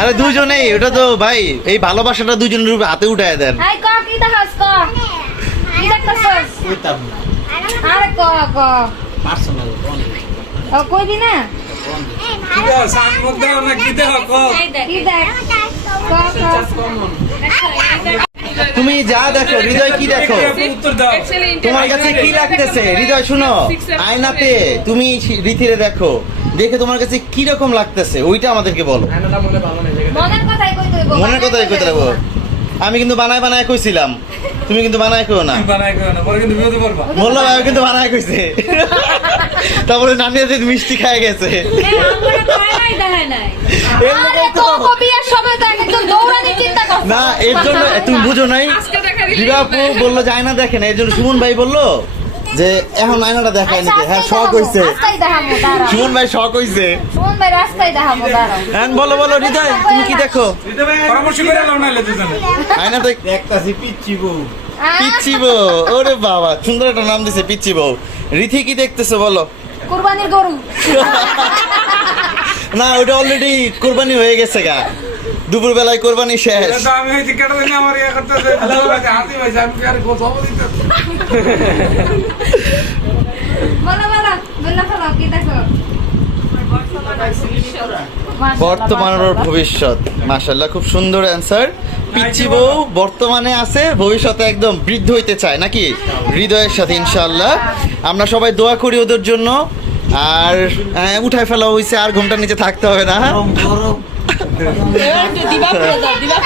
আরে দুজনেই, ওটা তো ভাই এই ভালোবাসাটা দুজনের রূপে হাতে উঠায় দেন। হাই ক কি দেখাস ক কি দেখতাছস কইতাম আরে ক ক পার্সোনাল কোন ও কইবি না কি দাও সানমুখ দাও না কি দাও কো কি দেখ ক ক তুমি যা দেখো, হৃদয় কি দেখো, উত্তর দাও তোমার কাছে কি লাগতেছে? হৃদয় শুনো, আয়নাতে তুমি রীতিরে দেখো, দেখে তোমার কাছে কি রকম লাগতেছে ওইটা আমাদেরকে বলো। মনের কথাই কইতে হইব মনের কথাই কইতে লাগবো। আমি কিন্তু বানায় বানায় কইছিলাম, তুমি কিন্তু বানায় কইও না। বানাই কো না, পরে কিন্তু বিরোধ করবা। বললাম আমি কিন্তু বানায় কইছে। তারপরে নানি আজ মিষ্টি খায় গেছে। আমরা খাই নাই দেখাই নাই এর আরে মধ্যেই তো তো কবিয়ার সময় তো একদম দৌড়ানি চিন্তা করছ না, এর জন্য তুমি বুঝো নাই। দিবাপু বললো যে আয়না দেখে না, এর জন্য সুমন ভাই বললো যে এখন আয়নাটা দেখায় নিতে। হ্যাঁ শখ হইছে, রাস্তায় দেখামু দাঁড়াও সুমন ভাই শখ হইছে। শুন ভাই রাস্তায় দেখামু দাঁড়াও হ্যাঁ বলো বলো হৃদয়, তুমি কি দেখো? পরামর্শ করে লাও না দুজনে। আয়নাতে দেখতাছি পিচ্চি বউ পিচ্চি বউ, ওরে বাবা সুন্দর একটা নাম দিছে পিচ্চি বউ। রীতি কি দেখতেছো বলো? কুরবানির গরু না ওটা অলরেডি কোরবানি হয়ে গেছে গা, দুপুর বেলায় কোরবানি শেষ। এটা তো আমি হইছি কেটে দিন আমার ইয়া করতেছে হাতি ভাই আমি কি আর খবর দিতে। বলো বলো বললা ফলো কি দেখো বর্তমান আর ভবিষ্যৎ, মাশাআল্লাহ খুব সুন্দর অ্যান্সার। পিচ্চি বউ বর্তমানে আছে, ভবিষ্যতে একদম বৃদ্ধ হইতে চায় নাকি হৃদয়ের সাথে ইনশাআল্লাহ। আমরা সবাই দোয়া করি ওদের জন্য। আর উঠায় ফেলা হয়েছে, আর ঘুমটার নিচে থাকতে হবে না। গরম দিবা